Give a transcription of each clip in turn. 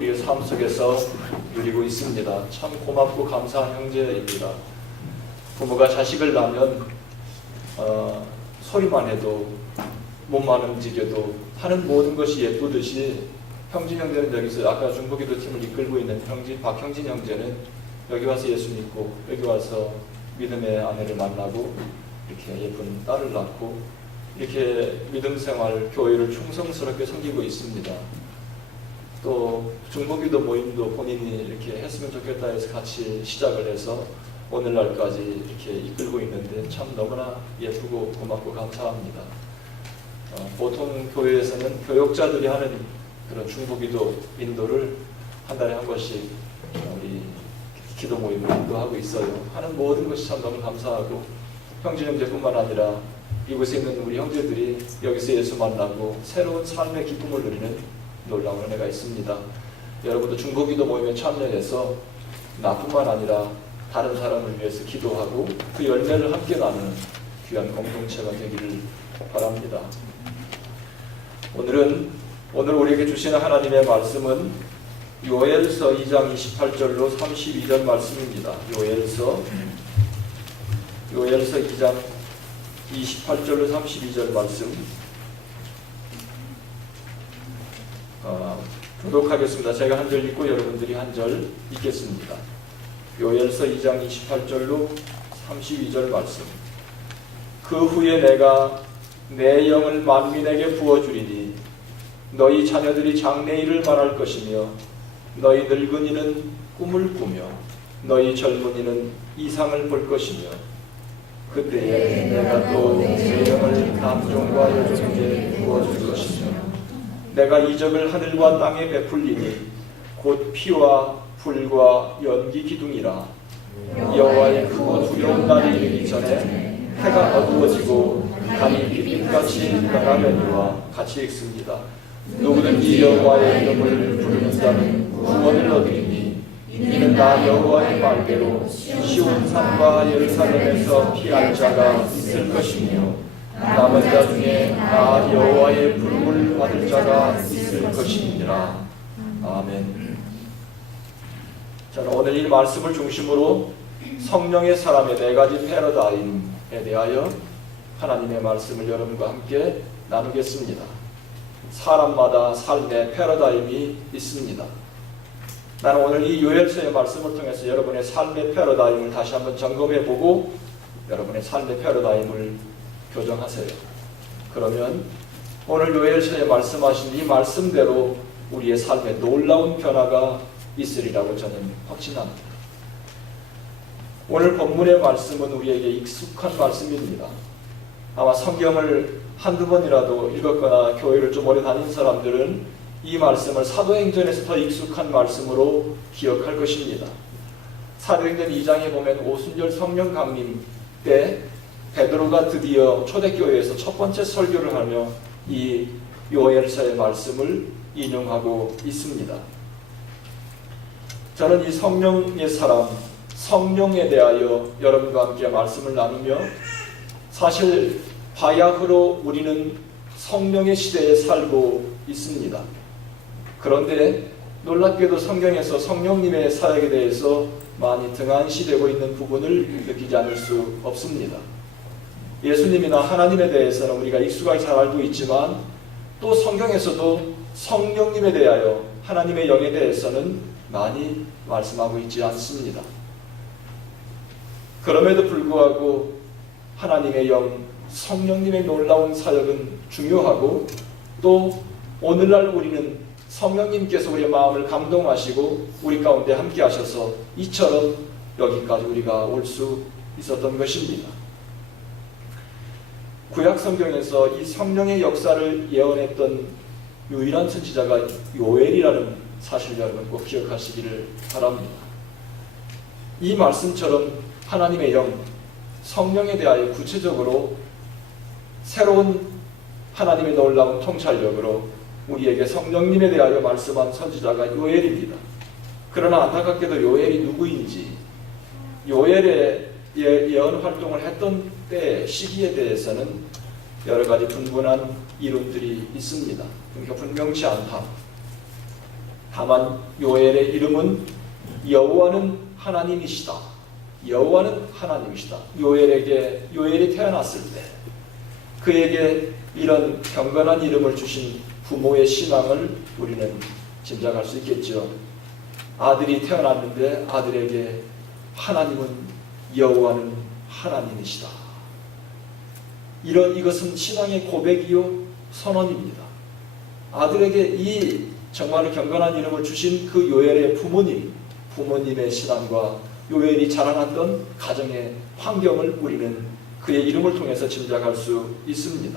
우리의 삶 속에서 누리고 있습니다. 참 고맙고 감사한 형제입니다. 부모가 자식을 낳으면 소리만 해도 몸만 움직여도 하는 모든 것이 예쁘듯이 형진 형제는 여기서 아까 중보기도 팀을 이끌고 있는 박형진 형제는 여기 와서 예수 믿고 여기 와서 믿음의 아내를 만나고 이렇게 예쁜 딸을 낳고 이렇게 믿음 생활, 교회를 충성스럽게 섬기고 있습니다. 또 중보기도 모임도 본인이 이렇게 했으면 좋겠다 해서 같이 시작을 해서 오늘날까지 이렇게 이끌고 있는데 참 너무나 예쁘고 고맙고 감사합니다. 보통 교회에서는 교역자들이 하는 그런 중보기도 인도를 한 달에 한 번씩 우리 기도 모임을 인도하고 있어요. 하는 모든 것이 참 너무 감사하고 형제 형제뿐만 아니라 이곳에 있는 우리 형제들이 여기서 예수 만나고 새로운 삶의 기쁨을 누리는 놀라운 은혜가 있습니다. 여러분도 중보기도 모임에 참여해서 나뿐만 아니라 다른 사람을 위해서 기도하고 그 열매를 함께 나누는 귀한 공동체가 되기를 바랍니다. 오늘 우리에게 주시는 하나님의 말씀은 요엘서 2장 28절로 32절 말씀입니다. 요엘서 2장 28절로 32절 말씀 교독하겠습니다. 제가 한 절 읽고 여러분들이 한 절 읽겠습니다. 요엘서 2장 28절로 32절 말씀. 그 후에 내가 내 영을 만민에게 부어주리니 너희 자녀들이 장래일을 말할 것이며 너희 늙은이는 꿈을 꾸며 너희 젊은이는 이상을 볼 것이며 그때에 내가 또 내 영을 남종과 여종에게 부어줄 것이며 내가 이적을 하늘과 땅에 베풀리니 곧 피와 불과 연기 기둥이라. 여호와의 크고 두려운 날이 이르기 전에 해가 어두워지고 달이 빛빛같이 변하려니와 같이 읽습니다. 누구든지 여호와의 이름을 부르는 자는 구원을 얻으리니 이는 나 여호와의 말대로 시온 산과 예루살렘에서 피할 자가 있을 것이며 남은 자 중에 나 여호와의 부름을 받을 자가 있을 것이니라. 아멘. 저는 오늘 이 말씀을 중심으로 성령의 사람의 4가지 패러다임에 대하여 하나님의 말씀을 여러분과 함께 나누겠습니다. 사람마다 삶의 패러다임이 있습니다. 나는 오늘 이 요엘서의 말씀을 통해서 여러분의 삶의 패러다임을 다시 한번 점검해보고 여러분의 삶의 패러다임을 교정하세요. 그러면 오늘 요엘서에 말씀하신 이 말씀대로 우리의 삶에 놀라운 변화가 있으리라고 저는 확신합니다. 오늘 본문의 말씀은 우리에게 익숙한 말씀입니다. 아마 성경을 한두 번이라도 읽었거나 교회를 좀 오래 다닌 사람들은 이 말씀을 사도행전에서 더 익숙한 말씀으로 기억할 것입니다. 사도행전 2장에 보면 오순절 성령 강림 때 베드로가 드디어 초대교회에서 첫 번째 설교를 하며 이 요엘서의 말씀을 인용하고 있습니다. 저는 이 성령의 사람, 성령에 대하여 여러분과 함께 말씀을 나누며 사실 바야흐로 우리는 성령의 시대에 살고 있습니다. 그런데 놀랍게도 성경에서 성령님의 사역에 대해서 많이 등한시되고 있는 부분을 느끼지 않을 수 없습니다. 예수님이나 하나님에 대해서는 우리가 익숙하게 잘 알고 있지만 또 성경에서도 성령님에 대하여 하나님의 영에 대해서는 많이 말씀하고 있지 않습니다. 그럼에도 불구하고 하나님의 영, 성령님의 놀라운 사역은 중요하고 또 오늘날 우리는 성령님께서 우리의 마음을 감동하시고 우리 가운데 함께 하셔서 이처럼 여기까지 우리가 올 수 있었던 것입니다. 구약 성경에서 이 성령의 역사를 예언했던 유일한 선지자가 요엘이라는 사실 여러분 꼭 기억하시기를 바랍니다. 이 말씀처럼 하나님의 영, 성령에 대하여 구체적으로 새로운 하나님의 놀라운 통찰력으로 우리에게 성령님에 대하여 말씀한 선지자가 요엘입니다. 그러나 안타깝게도 요엘이 누구인지 요엘의 예언 활동을 했던 때 시기에 대해서는 여러 가지 분분한 이론들이 있습니다. 그러니까 분명치 않다. 다만 요엘의 이름은 여호와는 하나님이시다. 여호와는 하나님이시다. 요엘이 태어났을 때 그에게 이런 경건한 이름을 주신 부모의 신앙을 우리는 짐작할 수 있겠죠. 아들이 태어났는데 아들에게 하나님은 여호와는 하나님이시다. 이것은 신앙의 고백이요 선언입니다. 아들에게 이 정말 경건한 이름을 주신 그 요엘의 부모님의 신앙과 요엘이 자라났던 가정의 환경을 우리는 그의 이름을 통해서 짐작할 수 있습니다.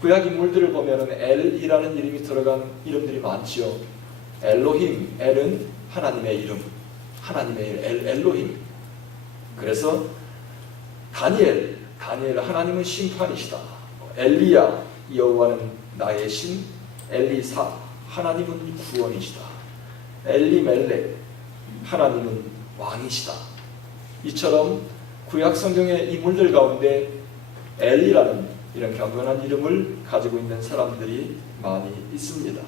구약 인물들을 보면 엘이라는 이름이 들어간 이름들이 많지요. 엘로힘, 엘은 하나님의 이름, 하나님의 엘로힘. 그래서 다니엘, 하나님은 심판이시다. 엘리야, 여호와는 나의 신. 엘리사, 하나님은 구원이시다. 엘리멜렉, 하나님은 왕이시다. 이처럼 구약 성경의 인물들 가운데 엘리라는 이런 경건한 이름을 가지고 있는 사람들이 많이 있습니다.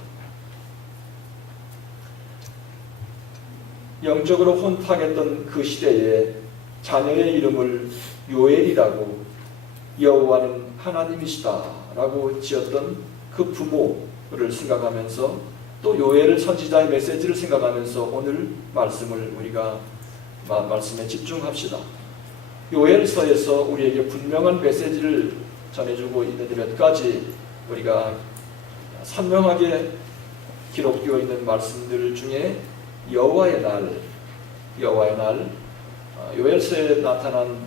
영적으로 혼탁했던 그 시대에 자녀의 이름을 요엘이라고, 여호와는 하나님이시다 라고 지었던 그 부모를 생각하면서, 또 요엘 선지자의 메시지를 생각하면서 오늘 말씀을 우리가 말씀에 집중합시다. 요엘서에서 우리에게 분명한 메시지를 전해주고 있는데 몇 가지 우리가 선명하게 기록되어 있는 말씀들 중에 여호와의 날, 요엘서에 나타난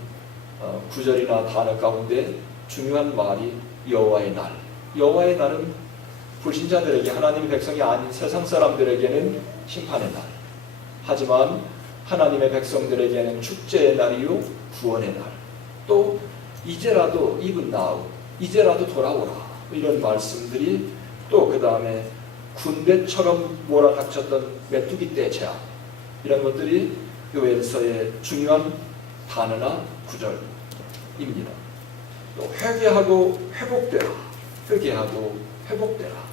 구절이나 단어 가운데 중요한 말이 여호와의 날. 여호와의 날은 불신자들에게, 하나님의 백성이 아닌 세상 사람들에게는 심판의 날, 하지만 하나님의 백성들에게는 축제의 날이요 구원의 날, 또 이제라도 even now, 이제라도 돌아오라, 이런 말씀들이, 또 그 다음에 군대처럼 몰아닥쳤던 메뚜기 때 재앙, 이런 것들이 요엘서의 중요한 단어나 구절입니다. 또 회개하고 회복되라, 회개하고 회복되라.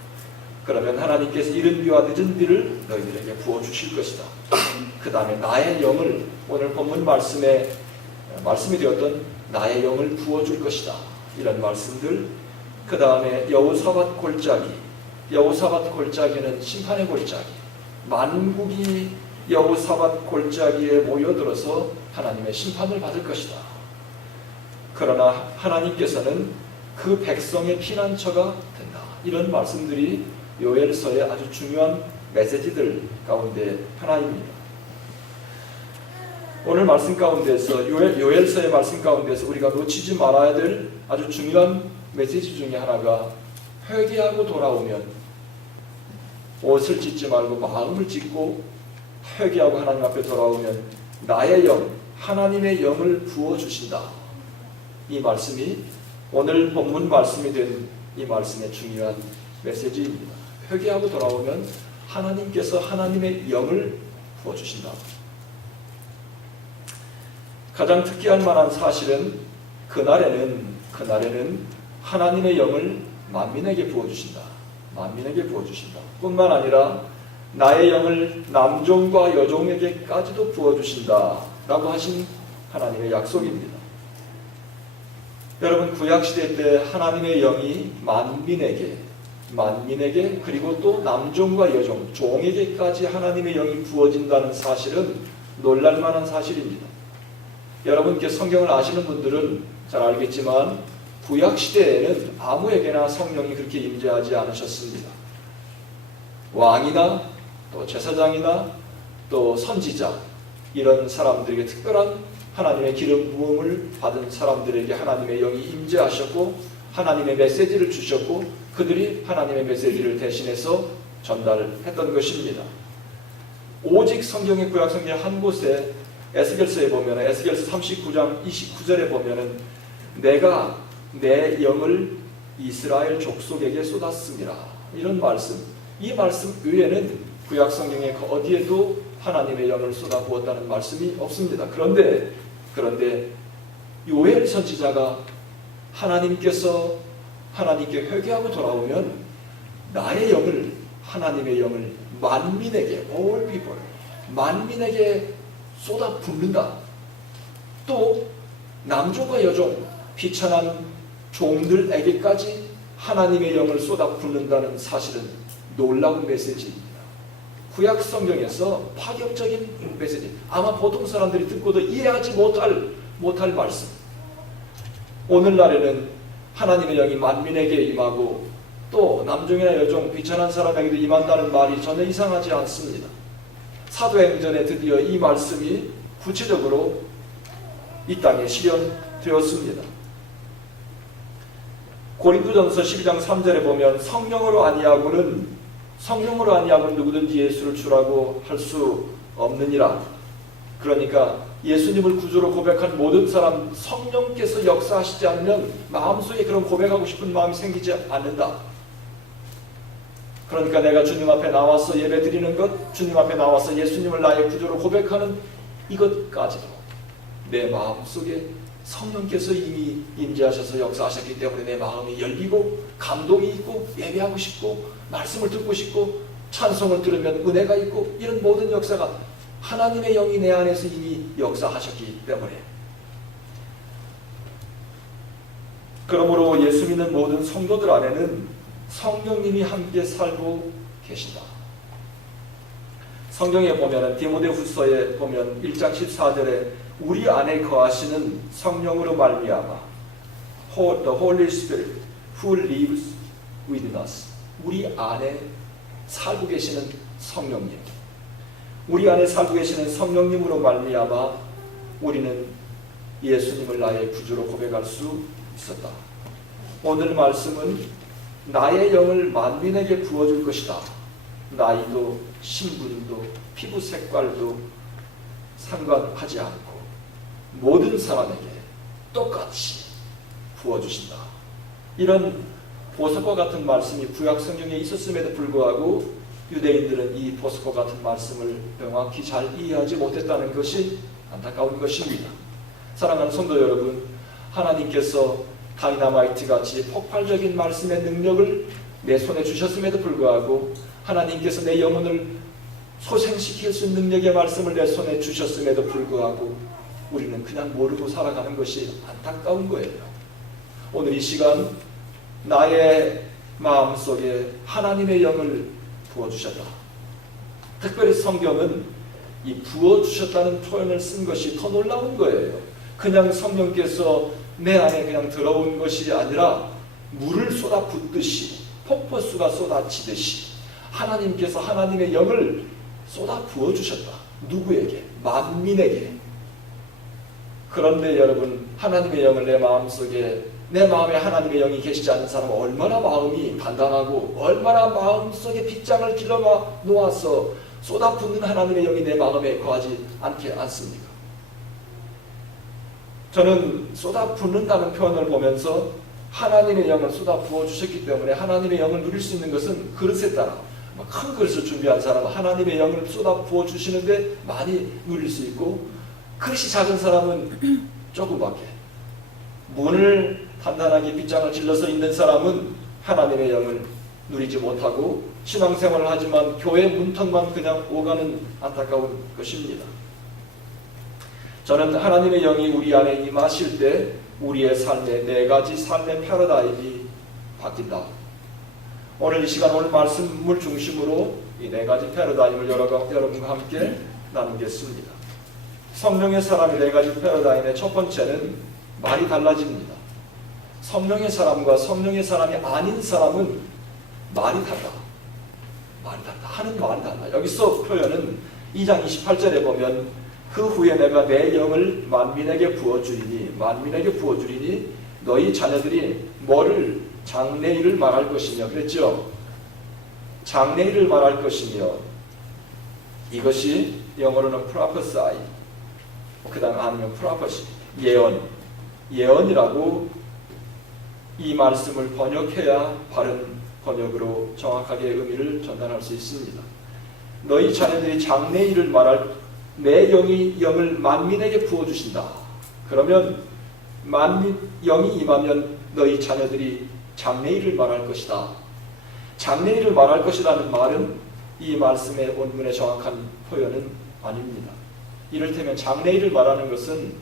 그러면 하나님께서 이른 비와 늦은 비를 너희들에게 부어주실 것이다. 그 다음에 나의 영을, 오늘 본문 말씀이 되었던 나의 영을 부어줄 것이다, 이런 말씀들. 그 다음에 여호사밧 골짜기는 심판의 골짜기, 만국이 여호사밧 골짜기에 모여들어서 하나님의 심판을 받을 것이다. 그러나 하나님께서는 그 백성의 피난처가 된다. 이런 말씀들이 요엘서의 아주 중요한 메시지들 가운데 하나입니다. 오늘 말씀 가운데서, 요엘서의 말씀 가운데서 우리가 놓치지 말아야 될 아주 중요한 메시지 중에 하나가, 회개하고 돌아오면 옷을 찢지 말고 마음을 찢고 회개하고 하나님 앞에 돌아오면 나의 영, 하나님의 영을 부어주신다. 이 말씀이 오늘 본문 말씀이 된 이 말씀의 중요한 메시지입니다. 회개하고 돌아오면 하나님께서 하나님의 영을 부어주신다. 가장 특이할 만한 사실은 그날에는 하나님의 영을 만민에게 부어주신다. 뿐만 아니라 나의 영을 남종과 여종에게까지도 부어주신다 라고 하신 하나님의 약속입니다. 여러분, 구약시대 때 하나님의 영이 만민에게, 그리고 또 남종과 여종, 종에게까지 하나님의 영이 부어진다는 사실은 놀랄만한 사실입니다. 여러분께 성경을 아시는 분들은 잘 알겠지만 구약시대에는 아무에게나 성령이 그렇게 임재하지 않으셨습니다. 왕이나 또 제사장이나 또 선지자, 이런 사람들에게, 특별한 하나님의 기름 부음을 받은 사람들에게 하나님의 영이 임재하셨고 하나님의 메시지를 주셨고 그들이 하나님의 메시지를 대신해서 전달했던 것입니다. 오직 성경의 구약 성경 한 곳에, 에스겔서에 보면, 에스겔서 39장 29절에 보면은 내가 내 영을 이스라엘 족속에게 쏟았습니다, 이런 말씀. 이 말씀 외에는 구약 성경에 어디에도 하나님의 영을 쏟아부었다는 말씀이 없습니다. 그런데 요엘 선지자가 하나님께 회개하고 돌아오면 나의 영을, 하나님의 영을 만민에게, all people, 만민에게 쏟아 붓는다. 또 남종과 여종, 비천한 종들에게까지 하나님의 영을 쏟아 붓는다는 사실은 놀라운 메시지입니다. 구약 성경에서 파격적인 메시지, 아마 보통 사람들이 듣고도 이해하지 못할 말씀. 오늘날에는 하나님의 영이 만민에게 임하고 또 남종이나 여종, 비천한 사람에게도 임한다는 말이 전혀 이상하지 않습니다. 사도행전에 드디어 이 말씀이 구체적으로 이 땅에 실현되었습니다. 고린도전서 12장 3절에 보면 성령으로 아니하고는 누구든지 예수를 주라고 할 수 없느니라. 그러니까 예수님을 구주로 고백한 모든 사람, 성령께서 역사하시지 않으면 마음속에 그런 고백하고 싶은 마음이 생기지 않는다. 그러니까 내가 주님 앞에 나와서 예배 드리는 것, 주님 앞에 나와서 예수님을 나의 구주로 고백하는 이것까지도 내 마음속에 성령께서 이미 임재하셔서 역사하셨기 때문에 내 마음이 열리고 감동이 있고 예배하고 싶고 말씀을 듣고 싶고 찬송을 들으면 은혜가 있고, 이런 모든 역사가 하나님의 영이 내 안에서 이미 역사하셨기 때문에. 그러므로 예수 믿는 모든 성도들 안에는 성령님이 함께 살고 계신다. 성경에 보면 디모데후서에 보면 1장 14절에 우리 안에 거하시는 성령으로 말미암아 the Holy Spirit who lives within us, 우리 안에 살고 계시는 성령님, 우리 안에 살고 계시는 성령님으로 말미암아 우리는 예수님을 나의 구주로 고백할 수 있었다. 오늘 말씀은 나의 영을 만민에게 부어줄 것이다. 나이도 신분도 피부 색깔도 상관하지 않고 모든 사람에게 똑같이 부어주신다. 이런 보석과 같은 말씀이 구약 성경에 있었음에도 불구하고 유대인들은 이 보석과 같은 말씀을 명확히 잘 이해하지 못했다는 것이 안타까운 것입니다. 사랑하는 성도 여러분, 하나님께서 다이너마이트 같이 폭발적인 말씀의 능력을 내 손에 주셨음에도 불구하고, 하나님께서 내 영혼을 소생시킬 수 있는 능력의 말씀을 내 손에 주셨음에도 불구하고 우리는 그냥 모르고 살아가는 것이 안타까운 거예요. 오늘 이 시간 나의 마음속에 하나님의 영을 부어주셨다. 특별히 성경은 이 부어주셨다는 표현을 쓴 것이 더 놀라운 거예요. 그냥 성령께서 내 안에 그냥 들어온 것이 아니라 물을 쏟아붓듯이, 폭포수가 쏟아지듯이 하나님께서 하나님의 영을 쏟아 부어주셨다. 누구에게? 만민에게. 그런데 여러분, 하나님의 영을 내 마음속에, 내 마음에 하나님의 영이 계시지 않는 사람은 얼마나 마음이 단단하고 얼마나 마음속에 빗장을 길러 놓아서 쏟아붓는 하나님의 영이 내 마음에 거하지 않습니까? 저는 쏟아붓는다는 표현을 보면서 하나님의 영을 쏟아 부어주셨기 때문에 하나님의 영을 누릴 수 있는 것은 그릇에 따라, 큰 그릇을 준비한 사람은 하나님의 영을 쏟아 부어주시는데 많이 누릴 수 있고, 그릇이 작은 사람은 조그맣게, 문을 단단하게 빗장을 질러서 있는 사람은 하나님의 영을 누리지 못하고 신앙생활을 하지만 교회 문턱만 그냥 오가는 안타까운 것입니다. 저는 하나님의 영이 우리 안에 임하실 때 우리의 삶의 네 가지 삶의 패러다임이 바뀐다. 오늘 이 시간 오늘 말씀을 중심으로 이 네 가지 패러다임을 여러분과 함께 나누겠습니다. 성령의 사람의 네 가지 패러다임의 첫 번째는 말이 달라집니다. 성령의 사람과 성령의 사람이 아닌 사람은 말이 달라. 하는 말이 달라. 여기서 표현은 2장 28절에 보면 그 후에 내가 내 영을 만민에게 부어주리니 너희 자녀들이 뭐를 장래일을 말할 것이며 그랬죠. 장래일을 말할 것이며, 이것이 영어로는 prophesy, 그 다음 아니면 prophecy, 예언이라고 이 말씀을 번역해야 바른 번역으로 정확하게 의미를 전달할 수 있습니다. 너희 자녀들이 장래일을 말할, 내 영을 만민에게 부어주신다. 그러면 영이 임하면 너희 자녀들이 장래일을 말할 것이다. 장래일을 말할 것이라는 말은 이 말씀의 원문의 정확한 표현은 아닙니다. 이를테면 장래일을 말하는 것은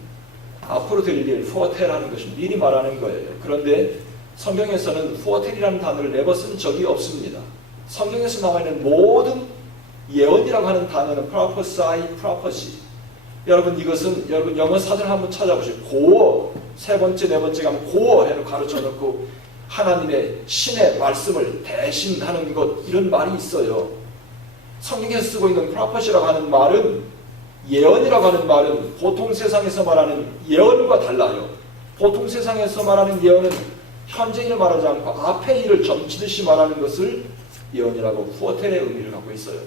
앞으로 될 일, 후어텔하는 것이 미리 말하는 거예요. 그런데 성경에서는 후어텔이라는 단어를 내버 쓴 적이 없습니다. 성경에서 나와 있는 모든 예언이라고 하는 단어는 prophesy, prophecy. 여러분 이것은 여러분 영어 사전을 한번 찾아보시고 고어, 세 번째, 네 번째 가면 고어 해놓고 가르쳐 놓고 하나님의 신의 말씀을 대신하는 것, 이런 말이 있어요. 성경에서 쓰고 있는 prophecy라고 하는 말은, 예언이라고 하는 말은 보통 세상에서 말하는 예언과 달라요. 보통 세상에서 말하는 예언은 현재 일을 말하지 않고 앞의 일을 점치듯이 말하는 것을 예언이라고 후어텔의 의미를 갖고 있어요.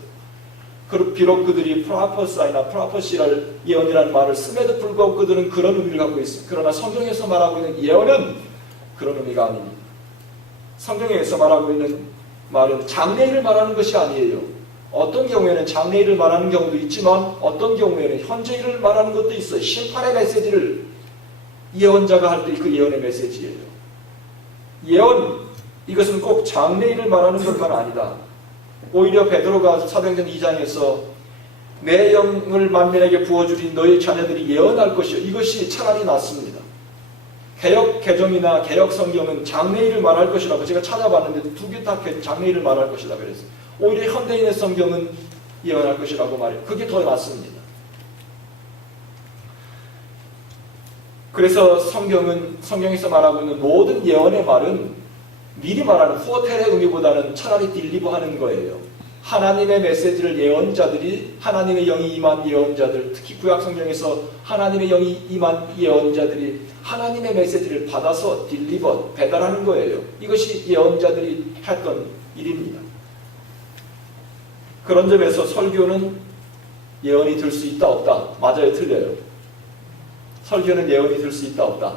비록 그들이 prophesy나 prophecy를 예언이라는 말을 씀에도 불구하고 그들은 그런 의미를 갖고 있습니다. 그러나 성경에서 말하고 있는 예언은 그런 의미가 아닙니다. 성경에서 말하고 있는 말은 장래일을 말하는 것이 아니에요. 어떤 경우에는 장래일을 말하는 경우도 있지만 어떤 경우에는 현재 일을 말하는 것도 있어요. 심판의 메시지를 예언자가 할 때 그 예언의 메시지예요. 예언, 이것은 꼭 장래일을 말하는 것만 아니다. 오히려 베드로가 사도행전 2장에서 내 영을 만민에게 부어주리 너희 자녀들이 예언할 것이요, 이것이 차라리 낫습니다. 개역 개정이나 개역 성경은 장래일을 말할 것이라고 제가 찾아봤는데 두 개 다 장래일을 말할 것이다 그랬어요. 오히려 현대인의 성경은 예언할 것이라고 말해요. 그게 더 낫습니다. 그래서 성경에서 말하고 있는 모든 예언의 말은 미리 말하는 후어텔의 의미보다는 차라리 딜리버하는 거예요. 하나님의 메시지를 예언자들이, 하나님의 영이 임한 예언자들, 특히 구약 성경에서 하나님의 영이 임한 예언자들이 하나님의 메시지를 받아서 딜리버, 배달하는 거예요. 이것이 예언자들이 했던 일입니다. 그런 점에서 설교는 예언이 될 수 있다 없다? 맞아요, 틀려요? 설교는 예언이 될 수 있다 없다?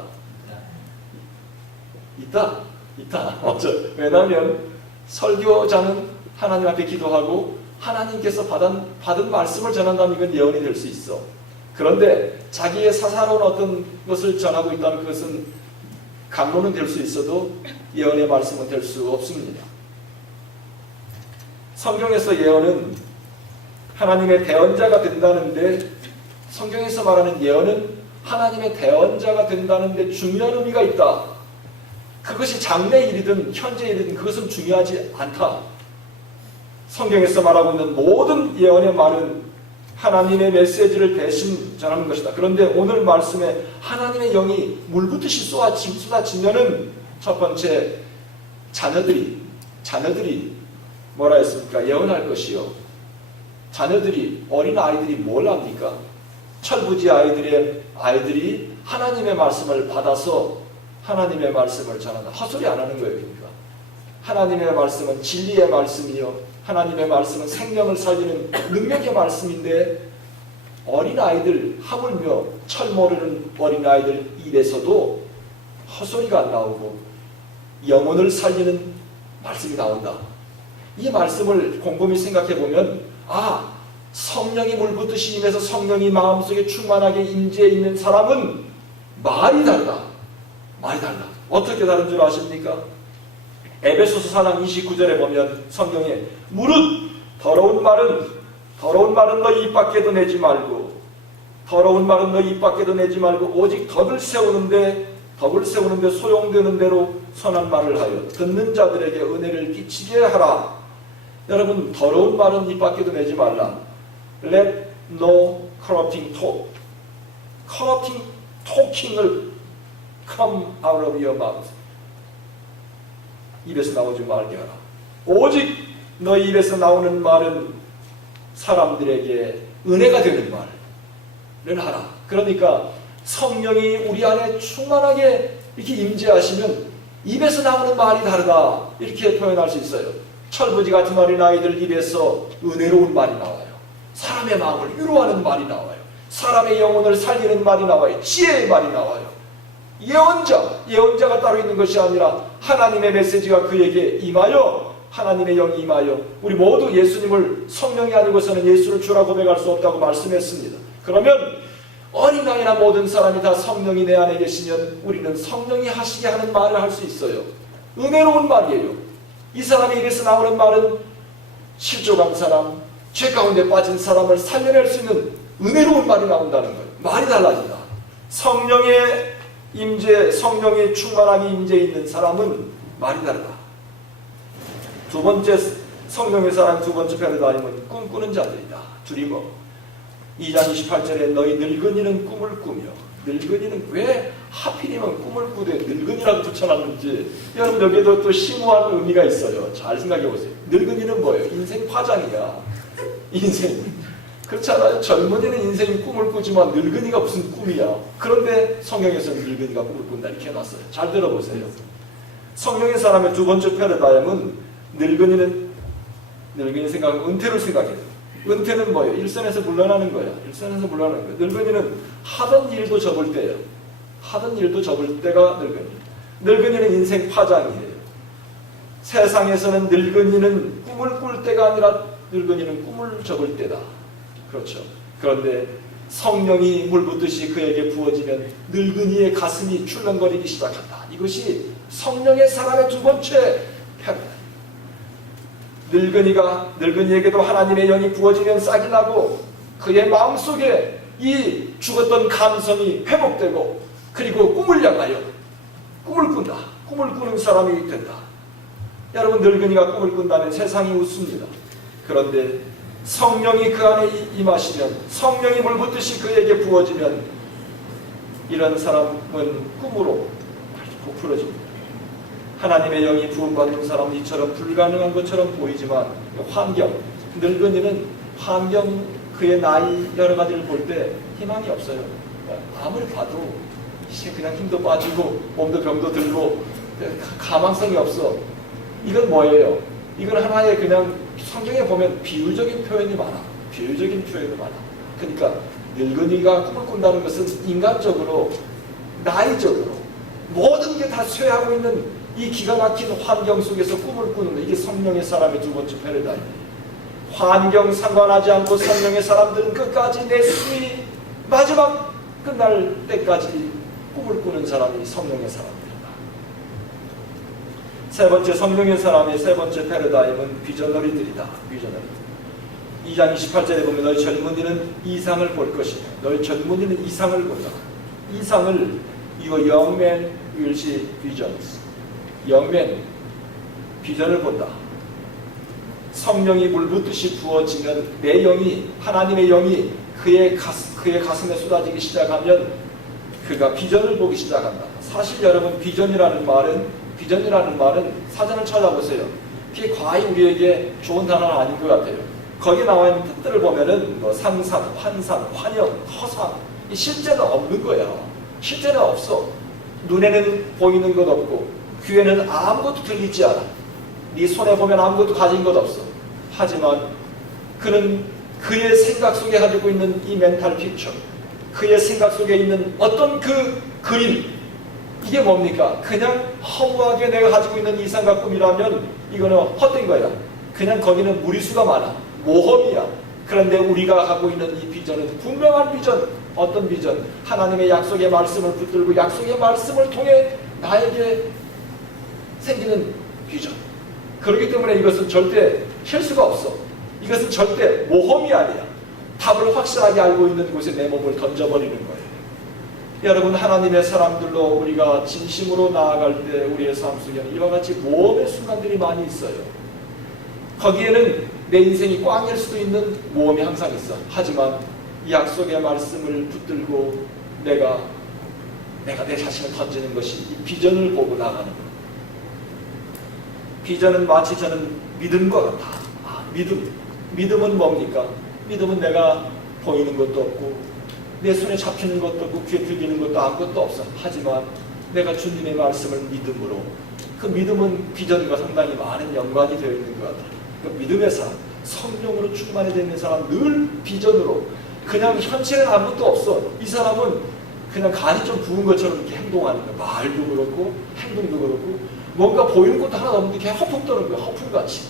있다. 왜냐하면 설교자는 하나님 앞에 기도하고 하나님께서 받은 말씀을 전한다면 이건 예언이 될 수 있어. 그런데 자기의 사사로운 어떤 것을 전하고 있다면 그것은 강론은 될 수 있어도 예언의 말씀은 될 수 없습니다. 성경에서 예언은 하나님의 대언자가 된다는데, 성경에서 말하는 예언은 하나님의 대언자가 된다는데 중요한 의미가 있다. 그것이 장래일이든 현재일이든 그것은 중요하지 않다. 성경에서 말하고 있는 모든 예언의 말은 하나님의 메시지를 대신 전하는 것이다. 그런데 오늘 말씀에 하나님의 영이 물붓듯이 쏟아지면은 첫 번째, 자녀들이 뭐라 했습니까? 예언할 것이요. 자녀들이, 어린 아이들이 뭘 합니까? 철부지 아이들이 하나님의 말씀을 받아서 하나님의 말씀을 전한다. 헛소리 안 하는 거예요. 그러니까 하나님의 말씀은 진리의 말씀이요, 하나님의 말씀은 생명을 살리는 능력의 말씀인데, 어린아이들, 하물며 철 모르는 어린아이들 입에서도 헛소리가 안 나오고 영혼을 살리는 말씀이 나온다. 이 말씀을 곰곰이 생각해 보면, 성령이 물붓듯이 임해서 성령이 마음속에 충만하게 임재해 있는 사람은 말이 다르다. 어떻게 다른 줄 아십니까? 에베소서 4장 29절에 보면 성경에 무릇 더러운 말은 너희 입 밖에도 내지 말고 오직 덕을 세우는데 소용되는 대로 선한 말을 하여 듣는 자들에게 은혜를 끼치게 하라. 여러분, 더러운 말은 입 밖에도 내지 말라. Let no corrupting talking을 come out of your mouth. 입에서 나오지 말게 하라. 오직 너희 입에서 나오는 말은 사람들에게 은혜가 되는 말을 하라. 그러니까 성령이 우리 안에 충만하게 이렇게 임재하시면 입에서 나오는 말이 다르다, 이렇게 표현할 수 있어요. 철부지 같은 어린아이들 입에서 은혜로운 말이 나와요. 사람의 마음을 위로하는 말이 나와요. 사람의 영혼을 살리는 말이 나와요. 지혜의 말이 나와요. 예언자가 따로 있는 것이 아니라 하나님의 메시지가 그에게 임하여, 하나님의 영이 임하여, 우리 모두 예수님을, 성령이 아니고서는 예수를 주라 고백할 수 없다고 말씀했습니다. 그러면 어린아이나 모든 사람이 다 성령이 내 안에 계시면 우리는 성령이 하시게 하는 말을 할 수 있어요. 은혜로운 말이에요. 이 사람의 입에서 나오는 말은 실족한 사람, 죄 가운데 빠진 사람을 살려낼 수 있는 은혜로운 말이 나온다는 거예요. 말이 달라진다. 성령의 임재, 성령의 충만함이 임재 있는 사람은 말이 다르다. 두 번째 성령의 사람, 두 번째 패러다임은 꿈꾸는 자들이다. 드리머. 2장 28절에 너희 늙은이는 꿈을 꾸며. 늙은이는 왜 하필이면 꿈을 꾸되 늙은이라고 붙여놨는지 여러분 여기에도 또 심오한 의미가 있어요. 잘 생각해 보세요. 늙은이는 뭐예요? 인생 파장이야. 인생. 그렇지 않아요? 젊은이는 인생이 꿈을 꾸지만 늙은이가 무슨 꿈이야. 그런데 성경에서는 늙은이가 꿈을 꾼다 이렇게 해놨어요. 잘 들어보세요. 성령의 사람의 두 번째 패러다임은 늙은이 생각하면 은퇴를 생각해요. 은퇴는 뭐예요? 일선에서 물러나는 거야. 일선에서 물러나는 거야. 늙은이는 하던 일도 접을 때예요. 하던 일도 접을 때가 늙은이. 늙은이는 인생 파장이에요. 세상에서는 늙은이는 꿈을 꿀 때가 아니라 늙은이는 꿈을 접을 때다. 그렇죠. 그런데 성령이 물붓듯이 그에게 부어지면 늙은이의 가슴이 출렁거리기 시작한다. 이것이 성령의 사람의 두 번째 패러다임. 늙은이에게도 하나님의 영이 부어지면 싹이 나고 그의 마음속에 이 죽었던 감성이 회복되고 그리고 꿈을 향하여 꿈을 꾼다. 꿈을 꾸는 사람이 된다. 여러분 늙은이가 꿈을 꾼다면 세상이 웃습니다. 그런데 성령이 그 안에 임하시면 성령이 물붓듯이 그에게 부어지면 이런 사람은 꿈으로 부풀어집니다. 하나님의 영이 부음받는 사람은 이처럼 불가능한 것처럼 보이지만 늙은이는 환경, 그의 나이 여러 가지를 볼 때 희망이 없어요. 아무리 봐도 이제 그냥 힘도 빠지고 몸도 병도 들고 가망성이 없어. 이건 뭐예요? 이건 하나의 그냥 성경에 보면 비유적인 표현이 많아. 비유적인 표현이 많아. 그러니까 늙은이가 꿈을 꾼다는 것은 인간적으로, 나이적으로 모든 게 다 쇠하고 있는 이 기가 막힌 환경 속에서 꿈을 꾸는 거. 이게 성령의 사람의 두 번째 패러다임이에요. 환경 상관하지 않고 성령의 사람들은 끝까지 내 숨이 마지막 끝날 때까지 꿈을 꾸는 사람이 성령의 사람들이다. 세 번째 성령의 사람의 세 번째 패러다임은 비저너리들이다. 비저너리. 2장 28절에 보면 너희 젊은이는 이상을 볼 것이며 너희 젊은이는 이상을 본다. 이상을 Your young man will see visions. 영맨 비전을 본다. 성령이 물붓듯이 부어지면 내 영이, 하나님의 영이 그의 가슴에 쏟아지기 시작하면 그가 비전을 보기 시작한다. 사실 여러분 비전이라는 말은 사전을 찾아보세요. 그게 과히 우리에게 좋은 단어는 아닌 것 같아요. 거기에 나와 있는 뜻들을 보면은 뭐 상상, 환상, 환영, 허상 이 실제는 없는 거야. 실제는 없어. 눈에는 보이는 것 없고 귀에는 아무것도 들리지 않아. 네 손에 보면 아무것도 가진 것 없어. 하지만 그는 그의 생각 속에 가지고 있는 이 멘탈 픽처, 그의 생각 속에 있는 어떤 그 그림, 이게 뭡니까? 그냥 허무하게 내가 가지고 있는 이상과 꿈이라면 이거는 헛된 거야. 그냥 거기는 무리수가 많아. 모험이야. 그런데 우리가 갖고 있는 이 비전은 분명한 비전. 어떤 비전? 하나님의 약속의 말씀을 붙들고 약속의 말씀을 통해 나에게 생기는 비전. 그렇기 때문에 이것은 절대 실수가 없어. 이것은 절대 모험이 아니야. 답을 확실하게 알고 있는 곳에 내 몸을 던져버리는 거예요. 여러분 하나님의 사람들로 우리가 진심으로 나아갈 때 우리의 삶 속에는 이와 같이 모험의 순간들이 많이 있어요. 거기에는 내 인생이 꽝일 수도 있는 모험이 항상 있어. 하지만 이 약속의 말씀을 붙들고 내가 내 자신을 던지는 것이 이 비전을 보고 나가는 거예요. 비전은 마치 저는 믿음과 같아. 믿음은 뭡니까? 믿음은 내가 보이는 것도 없고 내 손에 잡히는 것도 없고 귀에 들리는 것도 아무것도 없어. 하지만 내가 주님의 말씀을 믿음으로, 그 믿음은 비전과 상당히 많은 연관이 되어 있는 것 같아요. 그 믿음의 사람, 성령으로 충만이 되는 사람, 늘 비전으로. 그냥 현실에는 아무것도 없어. 이 사람은 그냥 간이 좀 부은 것처럼 이렇게 행동하는 거야. 말도 그렇고 행동도 그렇고 뭔가 보이는 것도 하나도 없는데 그냥 허풍 떠는 거야. 허풍같이.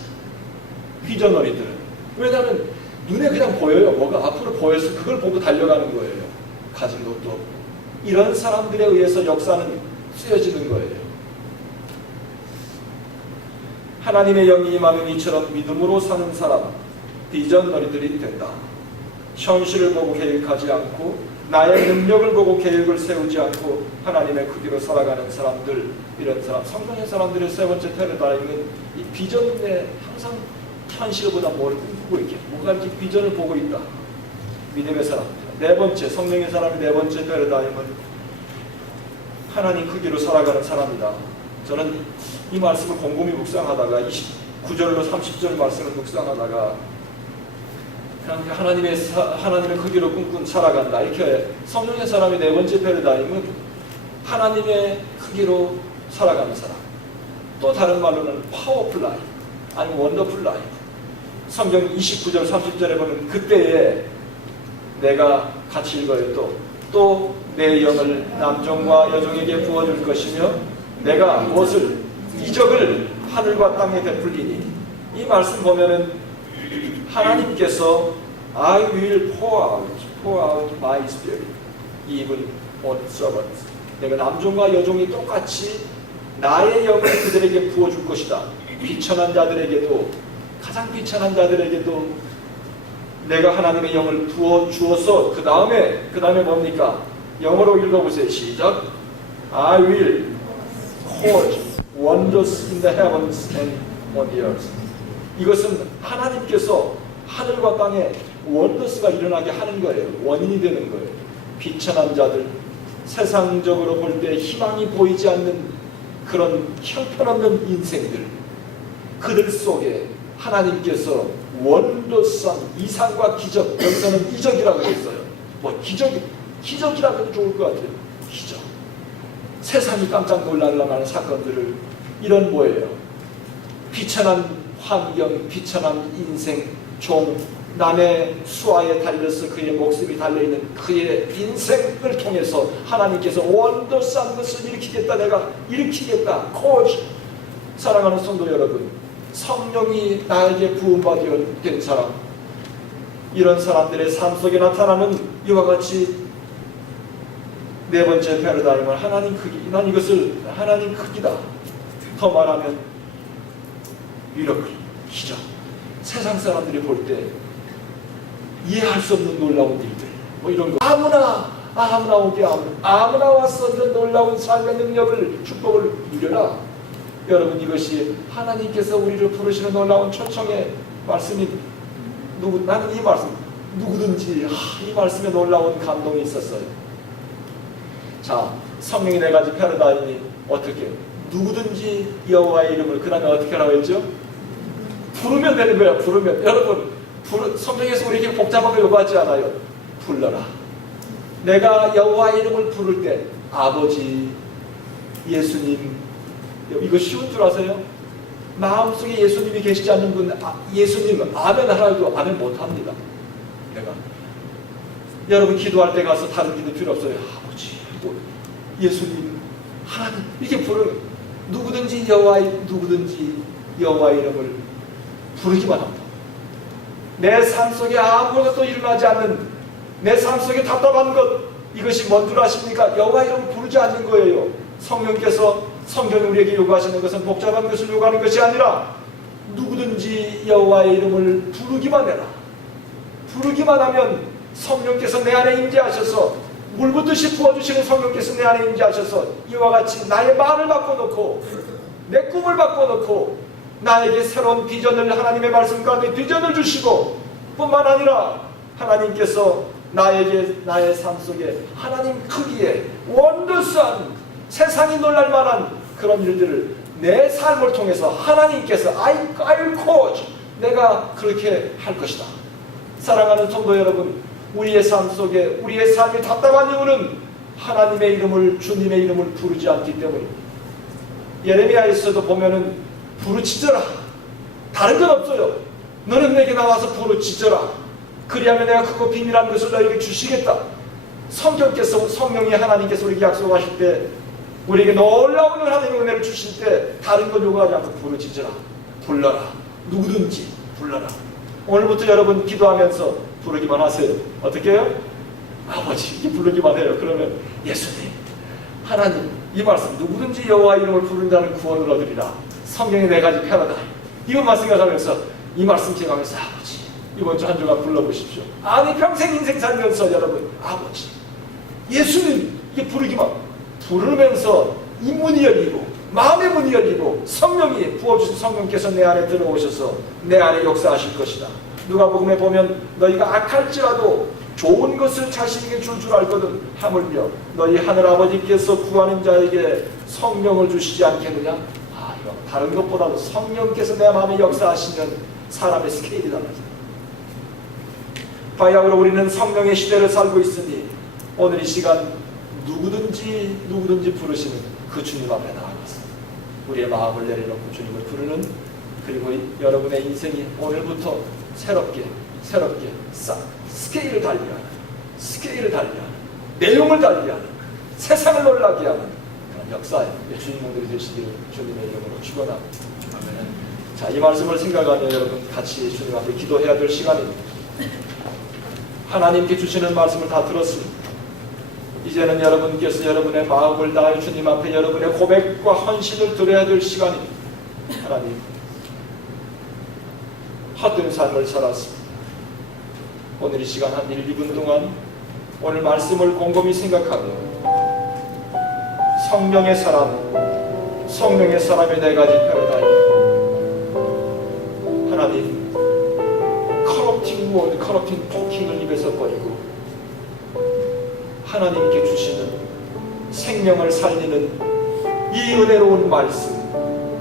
비전어리들은. 왜냐하면 눈에 그냥 보여요. 뭐가 앞으로 보여서 그걸 보고 달려가는 거예요. 가진 것도 없고. 이런 사람들에 의해서 역사는 쓰여지는 거예요. 하나님의 영이 임하면 이처럼 믿음으로 사는 사람, 비전너리들이 된다. 현실을 보고 계획하지 않고 나의 능력을 보고 계획을 세우지 않고 하나님의 크기로 살아가는 사람들, 이런 사람, 성경의 사람들의 세 번째 패러다임은 이 비전에 항상 현실보다 뭘 꿈꾸고 있게, 뭔가 이렇게 비전을 보고 있다. 믿음의 사람들. 네 번째, 성령의 사람의 네 번째 패러다임은 하나님 크기로 살아가는 사람이다. 저는 이 말씀을 곰곰이 묵상하다가 29절로 30절 말씀을 묵상하다가 그냥 하나님의 크기로 꿈꾼 살아간다. 이렇게 성령의 사람의 네 번째 패러다임은 하나님의 크기로 살아가는 사람. 또 다른 말로는 파워풀 라이프, 아니면 원더풀 라이프. 성경 29절 30절에 보면 그때에 내가 같이 읽어요. 또 내 영을 남종과 여종에게 부어줄 것이며 내가 무엇을 이적을 하늘과 땅에 베풀리니. 이 말씀 보면은 하나님께서 I will pour out my spirit even on servants. 내가 남종과 여종이 똑같이 나의 영을 그들에게 부어줄 것이다. 비천한 자들에게도, 가장 비천한 자들에게도 내가 하나님의 영을 부어주어서 그 다음에 뭡니까? 영어로 읽어보세요. 시작. I will cause wonders in the heavens and on the earth. 이것은 하나님께서 하늘과 땅에 원더스가 일어나게 하는 거예요. 원인이 되는 거예요. 비천한 자들, 세상적으로 볼 때 희망이 보이지 않는 그런 형편없는 인생들, 그들 속에 하나님께서 원더스한 이상과 기적, 여기서는 이적이라고 했어요. 뭐 기적이라고 해도 좋을 것 같아요. 기적. 세상이 깜짝 놀랄 만한 사건들을, 이런 뭐예요? 비천한 환경, 비천한 인생, 남의 수하에 달려서 그의 목숨이 달려있는 그의 인생을 통해서 하나님께서 원더스한 것을 일으키겠다, 내가 일으키겠다. 코치. 사랑하는 성도 여러분, 성령이 나에게 부음받은 사람, 이런 사람들의 삶 속에 나타나는 이와 같이 네 번째 패러다임은 하나님 크기. 난 이것을 하나님 크기다. 더 말하면 미러클, 기적. 세상 사람들이 볼 때 이해할 수 없는 놀라운 일들, 뭐 이런 거 아무나 오게 아무나 와서 이런 놀라운 삶의 능력을, 축복을 누려라. 여러분, 이것이 하나님께서 우리를 부르시는 놀라운 초청의 말씀이 나는 이 말씀 누구든지 이 말씀에 놀라운 감동이 있었어요. 자, 성령의 네 가지 패러다임이 어떻게? 누구든지 여호와의 이름을, 그 다음에 어떻게 하라고 했죠? 부르면 되는 거야. 부르면. 여러분, 성경에서 우리에게 복잡한 거 요구하지 않아요. 불러라. 내가 여호와의 이름을 부를 때 아버지, 예수님, 이거 쉬운 줄 아세요? 마음속에 예수님이 계시지 않는 분, 예수님 아멘 하라고 아멘 못합니다. 내가 여러분 기도할 때 가서 다른 기도 필요 없어요. 아버지, 예수님, 하나님, 이렇게 부르는, 누구든지 여호와의 이름을 부르기만 합니다. 내 삶 속에 아무것도 일어나지 않는, 내 삶 속에 답답한 것, 이것이 뭔 줄 아십니까? 여호와의 이름을 부르지 않는 거예요. 성령께서, 성경이 우리에게 요구하시는 것은 복잡한 것을 요구하는 것이 아니라 누구든지 여호와의 이름을 부르기만 해라. 부르기만 하면 성령께서 내 안에 임재하셔서, 물붓듯이 부어주시는 성령께서 내 안에 임재하셔서 이와 같이 나의 말을 바꿔놓고, 내 꿈을 바꿔놓고, 나에게 새로운 비전을, 하나님의 말씀 가운데 비전을 주시고, 뿐만 아니라 하나님께서 나에게, 나의 삶 속에 하나님 크기에 원더스한, 세상이 놀랄 만한 그런 일들을 내 삶을 통해서 하나님께서 I'll cause, 내가 그렇게 할 것이다. 사랑하는 성도 여러분, 우리의 삶 속에 우리의 삶이 답답한 이유는 하나님의 이름을, 주님의 이름을 부르지 않기 때문입니다. 예레미야에서도 보면은 부르짖어라. 다른 건 없어요. 너는 내게 나와서 부르짖어라. 그리하면 내가 크고 비밀한 것을 너에게 주시겠다. 성령이 하나님께서 우리에게 약속하실 때, 우리에게 놀라운 하나님의 은혜를 주실 때 다른 건 요구하지 않고 부르짖어라. 불러라. 누구든지 불러라. 오늘부터 여러분 기도하면서 부르기만 하세요. 어떻게 해요? 아버지, 이렇게 부르기만 해요. 그러면 예수님, 하나님, 이 말씀, 누구든지 여호와 이름을 부른다는 구원을 얻으리라. 성경의 네 가지 패러다임. 이것만 생각하면서 이 말씀 기억하면서 아버지 이번 주 한 주간 불러보십시오. 아니 평생 인생 살면서 여러분 아버지 예수님 이게 부르기만 부르면서 이 문이 열리고 마음의 문이 열리고 성령이 부어주신 성령께서 내 안에 들어오셔서 내 안에 역사하실 것이다. 누가복음에 보면 너희가 악할지라도 좋은 것을 자신에게 줄 줄 알거든 하물며 너희 하늘아버지께서 구하는 자에게 성령을 주시지 않겠느냐. 이거 다른 것보다도 성령께서 내 마음에 역사하시면 사람의 스케일이 달라져요. 바야흐로 우리는 성령의 시대를 살고 있으니 오늘 이 시간 누구든지 부르시는 그 주님 앞에 나아가서 우리의 마음을 내려놓고 주님을 부르는, 그리고 여러분의 인생이 오늘부터 새롭게 스케일을 달리하는 내용을 달리하는 세상을 놀라게 하는 그런 역사의 주인공들이 되시기를 주님의 이름으로 축원합니다. 아멘. 자, 이 말씀을 생각하며 여러분 같이 주님 앞에 기도해야 될 시간입니다. 하나님께 주시는 말씀을 다 들었습니다. 이제는 여러분께서 여러분의 마음을 다해 주님 앞에 여러분의 고백과 헌신을 드려야 될 시간입니다. 하나님, 헛된 삶을 살았습니다. 오늘 이 시간 한 1, 2분 동안 오늘 말씀을 곰곰이 생각하며 성령의 사람의 네 가지 패러다임, 하나님 커럽팅 워드, 커럽팅 토킹을 입에서 버리고 하나님께 주시는 생명을 살리는 이 은혜로운 말씀,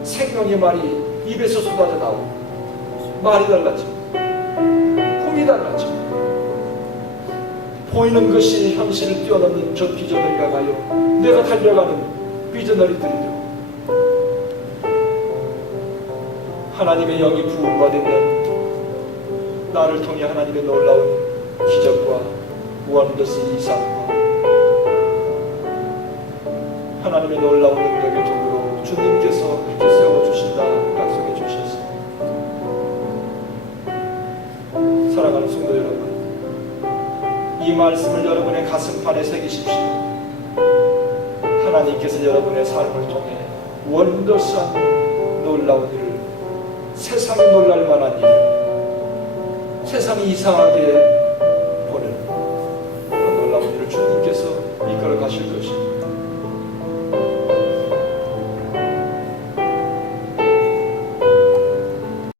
생명의 말이 입에서 쏟아져 나오고 말이 달라져, 꿈이 달라져, 보이는 것이 현실을 뛰어넘는 저 비전을 향하여 내가 달려가는 비전을 드리려 하나님의 영이 부음과 되면 나를 통해 하나님의 놀라운 기적과 원더스 이상과 하나님의 놀라운 능력의 도구로 주님께서 이렇게 세워주신다 약속해 주셨습니다. 사랑하는 성도 여러분, 이 말씀을 여러분의 가슴판에 새기십시오. 하나님께서 여러분의 삶을 통해 원더스한 놀라운 일을, 세상이 놀랄 만한 일, 세상이 이상하게